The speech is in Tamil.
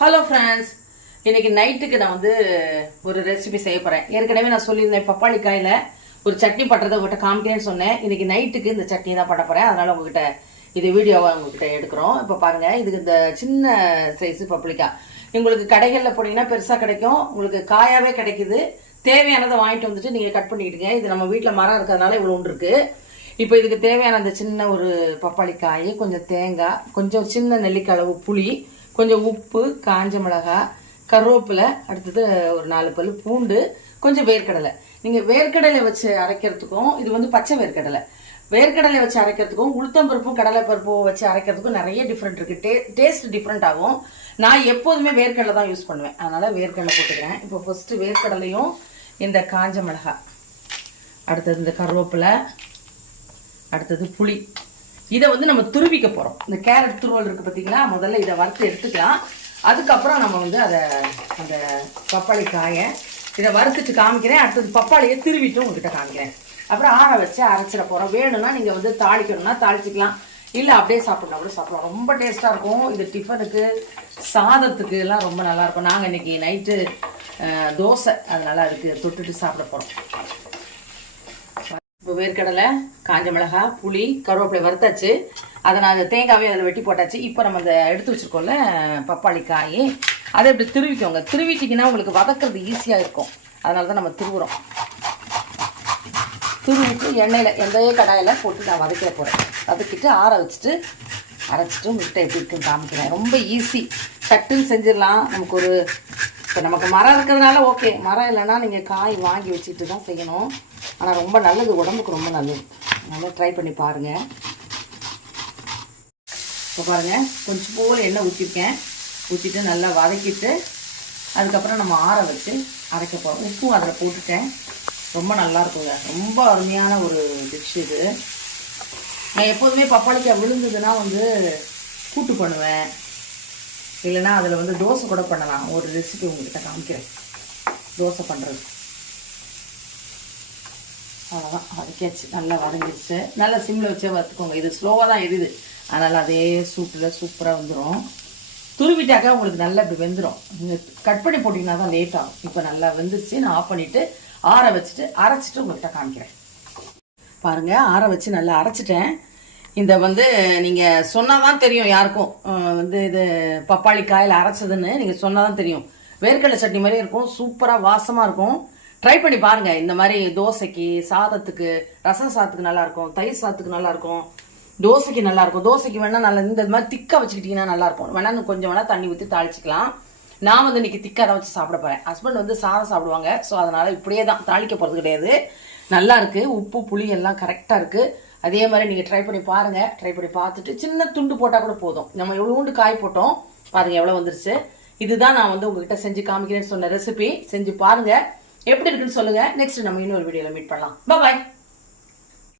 ஹலோ ஃப்ரெண்ட்ஸ் இன்னைக்கு நைட்டுக்கு நான் வந்து ஒரு ரெசிபி செய்ய போறேன். ஏற்கனவே நான் சொல்லியிருந்தேன் பப்பாளி காயில ஒரு சட்னி பண்றதை உங்ககிட்ட காமிக்கிறேன்னு சொன்னேன். இன்னைக்கு நைட்டுக்கு இந்த சட்னி தான் பண்ண போறேன். அதனால உங்ககிட்ட இது வீடியோவை உங்ககிட்ட எடுக்கிறோம். இப்போ பாருங்க இதுக்கு இந்த சின்ன சைஸ் பப்ளிக்கா உங்களுக்கு கடைகளில் போனீங்கன்னா பெருசாக கிடைக்கும். உங்களுக்கு காயாவே கிடைக்குது. தேவையானதை வாங்கிட்டு வந்துட்டு நீங்கள் கட் பண்ணிக்கிடுங்க இது நம்ம வீட்டில் மரம் இருக்கிறதுனால இவ்வளோ ஒன்று இருக்குது இப்போ இதுக்கு தேவையான அந்த சின்ன ஒரு பப்பாளி காய் கொஞ்சம் தேங்காய் கொஞ்சம் சின்ன நெல்லிக்காய் அளவு புளி கொஞ்சம் உப்பு காஞ்ச மிளகாய் கருவேப்பிலை அடுத்தது ஒரு நாலு பல்லு பூண்டு கொஞ்சம் வேர்க்கடலை. நீங்கள் வேர்க்கடலை வச்சு அரைக்கிறதுக்கும் இது வந்து பச்சை வேர்க்கடலை. வேர்க்கடலை வச்சு அரைக்கிறதுக்கும் உளுத்தம்பருப்பும் கடலைப்பருப்பும் வச்சு அரைக்கிறதுக்கும் நிறைய டிஃப்ரெண்ட் இருக்குது டே டேஸ்ட் டிஃப்ரெண்ட் ஆகும். நான் எப்போதுமே வேர்க்கடலை தான் யூஸ் பண்ணுவேன். அதனால் வேர்க்கடலை போட்டுக்கிறேன். இப்போ ஃபஸ்ட்டு வேர்க்கடலையும் இந்த காஞ்ச மிளகாய் அடுத்தது இந்த கருவேப்பிலை அடுத்தது புளி. இதை வந்து நம்ம துருவிக்க போகிறோம் இந்த கேரட் துருவல் இருக்குது பார்த்தீங்களா முதல்ல இதை வறுத்து எடுத்துக்கலாம். அதுக்கப்புறம் நம்ம வந்து அதை அந்த பப்பாளி காயை இதை வறுத்துட்டு காமிக்கிறேன். அடுத்தது பப்பாளியை திருவிட்டு உங்ககிட்ட காமிக்கிறேன். அப்புறம் ஆற வச்சு அரைச்சிட போகிறோம் வேணும்னா நீங்கள் வந்து தாளிக்கணும்னா தாளிச்சிக்கலாம். இல்லை அப்படியே சாப்பிட்ணும் கூட சாப்பிடலாம். ரொம்ப டேஸ்ட்டாக இருக்கும். இது டிஃபனுக்கு சாதத்துக்கு எல்லாம் ரொம்ப நல்லாயிருக்கும் நாங்கள் இன்னைக்கு நைட்டு தோசை. அதனால அதுக்கு தொட்டுட்டு சாப்பிட போகிறோம் வேர்க்கடலை காஞ்ச மிளகாய் புளி கருவேப்பிலை வறுத்தாச்சு. அதை நான் அந்த தேங்காவே அதில் வெட்டி போட்டாச்சு. இப்போ நம்ம அந்த எடுத்து வச்சுருக்கோம்ல பப்பாளி காய் அதை இப்படி திருவிக்கோங்க. திருவிட்டிங்கன்னா உங்களுக்கு வதக்கிறது ஈஸியாக இருக்கும். அதனால தான் நம்ம திருவுறோம். திருவிட்டு எண்ணெயில் எந்த கடாயில் போட்டு நான் வதக்க போகிறேன் வதக்கிட்டு ஆற வச்சுட்டு அரைச்சிட்டு முட்டை எப்படி இருக்குன்னு காமிக்கிறேன். ரொம்ப ஈஸி சட்டுன்னு செஞ்சிடலாம். நமக்கு ஒரு இப்போ நமக்கு மரம் இருக்கிறதுனால ஓகே மரம் இல்லைன்னா நீங்கள் காய் வாங்கி வச்சுட்டு தான் செய்யணும். ஆனால் ரொம்ப நல்லது உடம்புக்கு ரொம்ப நல்லது. நல்லா ட்ரை பண்ணி பாருங்கள் இப்போ பாருங்கள் கொஞ்சம் போல் எண்ணெய் ஊற்றிருக்கேன் ஊற்றிட்டு நல்லா வதக்கிட்டு அதுக்கப்புறம் நம்ம ஆற வச்சு அரைக்க போகிறோம் உப்பும் அதில் போட்டுட்டேன் ரொம்ப நல்லா இருக்குங்க. ரொம்ப அருமையான ஒரு டிஷ் இது. நான் எப்போதுமே பப்பாளிக்காய் விழுந்ததுன்னா வந்து கூட்டு பண்ணுவேன். இல்லைன்னா அதில் வந்து தோசை கூட பண்ணலாம். ஒரு ரெசிபி உங்கள்கிட்ட காமிக்கிறேன். தோசை பண்ணுறது அவ்வளோதான் வதக்கியாச்சு. நல்லா வதங்கிடுச்சு நல்லா சிம்மில் வச்சே வறுத்துக்கோங்க. இது ஸ்லோவாக தான் எரியுது. அதனால் அதே சூட்டில் சூப்பராக வந்துடும் துருவிட்டாக்கா உங்களுக்கு நல்லா இப்படி வெந்துடும் நீங்கள் கட் பண்ணி போட்டிங்கன்னா தான் லேட் ஆகும். இப்போ நல்லா வெந்துருச்சு. நான் ஆஃப் பண்ணிவிட்டு ஆற வச்சுட்டு அரைச்சிட்டு உங்கள்கிட்ட காமிக்கிறேன். பாருங்கள் ஆற வச்சு நல்லா அரைச்சிட்டேன். இந்த வந்து நீங்கள் சொன்னால் தான் தெரியும் யாருக்கும். வந்து இது பப்பாளி காயில் அரைச்சதுன்னு நீங்கள் சொன்னால் தான் தெரியும். வேர்க்கடலை சட்னி மாதிரி இருக்கும். சூப்பராக வாசமாக இருக்கும். ட்ரை பண்ணி பாருங்கள் இந்த மாதிரி தோசைக்கு சாதத்துக்கு ரசம் சாதத்துக்கு நல்லாயிருக்கும் தயிர் சாதத்துக்கு நல்லாயிருக்கும் தோசைக்கு நல்லாயிருக்கும் தோசைக்கு வேணால் நல்லா இந்த மாதிரி திக்காக வச்சுக்கிட்டிங்கன்னா நல்லாயிருக்கும் வேணால் கொஞ்சம் வேணால் தண்ணி ஊற்றி தாளிச்சிக்கலாம். நான் வந்து இன்றைக்கி திக்காக தான் வச்சு சாப்பிட போகிறேன் ஹஸ்பண்ட் வந்து சாதம் சாப்பிடுவாங்க. ஸோ அதனால் இப்படியே தான் தாளிக்க போகிறது கிடையாது. நல்லாயிருக்கு உப்பு புளி எல்லாம் கரெக்டாக இருக்குது அதே மாதிரி நீங்கள் ட்ரை பண்ணி பாருங்க. ட்ரை பண்ணி பார்த்துட்டு சின்ன துண்டு போட்டால் கூட போதும். நம்ம எவ்வளோண்டு காய் போட்டோம் பாருங்கள் எவ்வளோ வந்துருச்சு. இதுதான் நான் வந்து உங்ககிட்ட செஞ்சு காமிக்கிறேன்னு சொன்ன ரெசிபி செஞ்சு பாருங்க. எப்படி இருக்குன்னு சொல்லுங்க. நெக்ஸ்ட் நம்ம இன்னொரு வீடியோவில் மீட் பண்ணலாம். பாய்